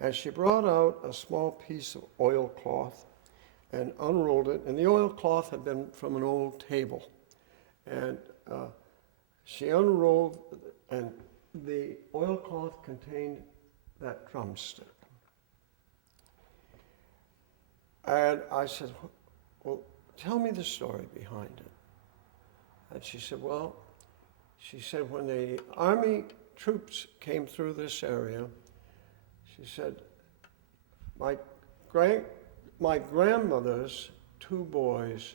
And she brought out a small piece of oilcloth and unrolled it, and the oilcloth had been from an old table. And she unrolled, and the oilcloth contained that drumstick. And I said, well, tell me the story behind it. And she said, well, when the Army troops came through this area, she said, my grandmother's two boys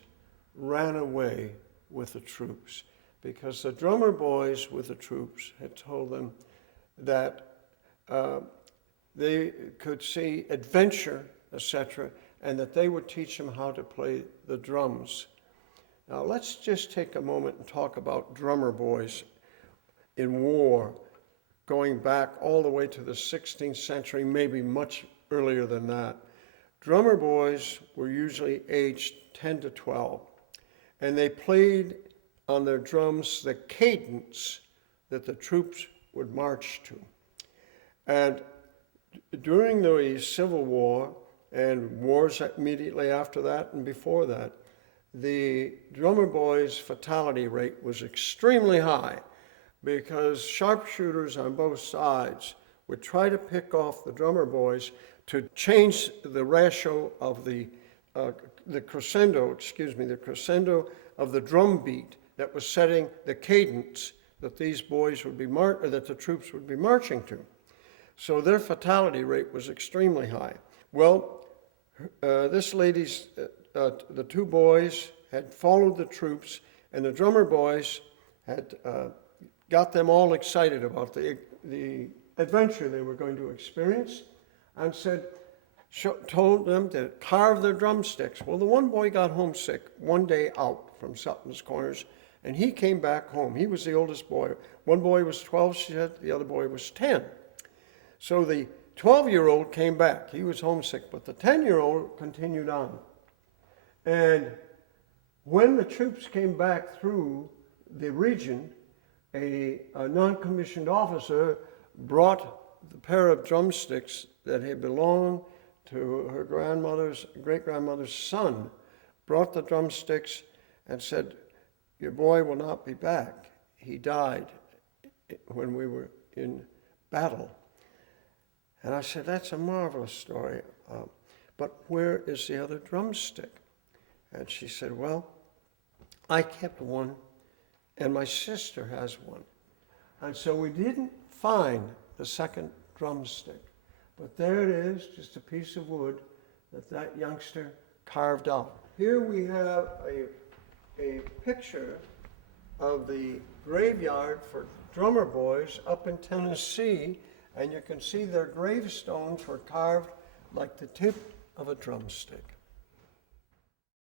ran away with the troops because the drummer boys with the troops had told them that they could see adventure, etc., and that they would teach them how to play the drums. Now let's just take a moment and talk about drummer boys in war, going back all the way to the 16th century, maybe much earlier than that. Drummer boys were usually aged 10 to 12, and they played on their drums the cadence that the troops would march to. And during the Civil War and wars immediately after that and before that, the drummer boys' fatality rate was extremely high because sharpshooters on both sides would try to pick off the drummer boys to change the ratio of the crescendo of the drum beat that was setting the cadence that these boys would be that the troops would be marching to. So their fatality rate was extremely high. Well, this lady's, the two boys had followed the troops, and the drummer boys had got them all excited about the adventure they were going to experience, and told them to carve their drumsticks. Well, the one boy got homesick one day out from Sutton's Corners, and he came back home. He was the oldest boy. One boy was 12, she said, the other boy was 10. So the 12-year-old came back. He was homesick, but the 10-year-old continued on. And when the troops came back through the region, a non-commissioned officer brought the pair of drumsticks that had belonged to her great-grandmother's son, brought the drumsticks and said, your boy will not be back. He died when we were in battle. And I said, that's a marvelous story, but where is the other drumstick? And she said, well, I kept one, and my sister has one. And so we didn't find the second drumstick, but there it is, just a piece of wood that youngster carved out. Here we have a picture of the graveyard for drummer boys up in Tennessee, and you can see their gravestones were carved like the tip of a drumstick.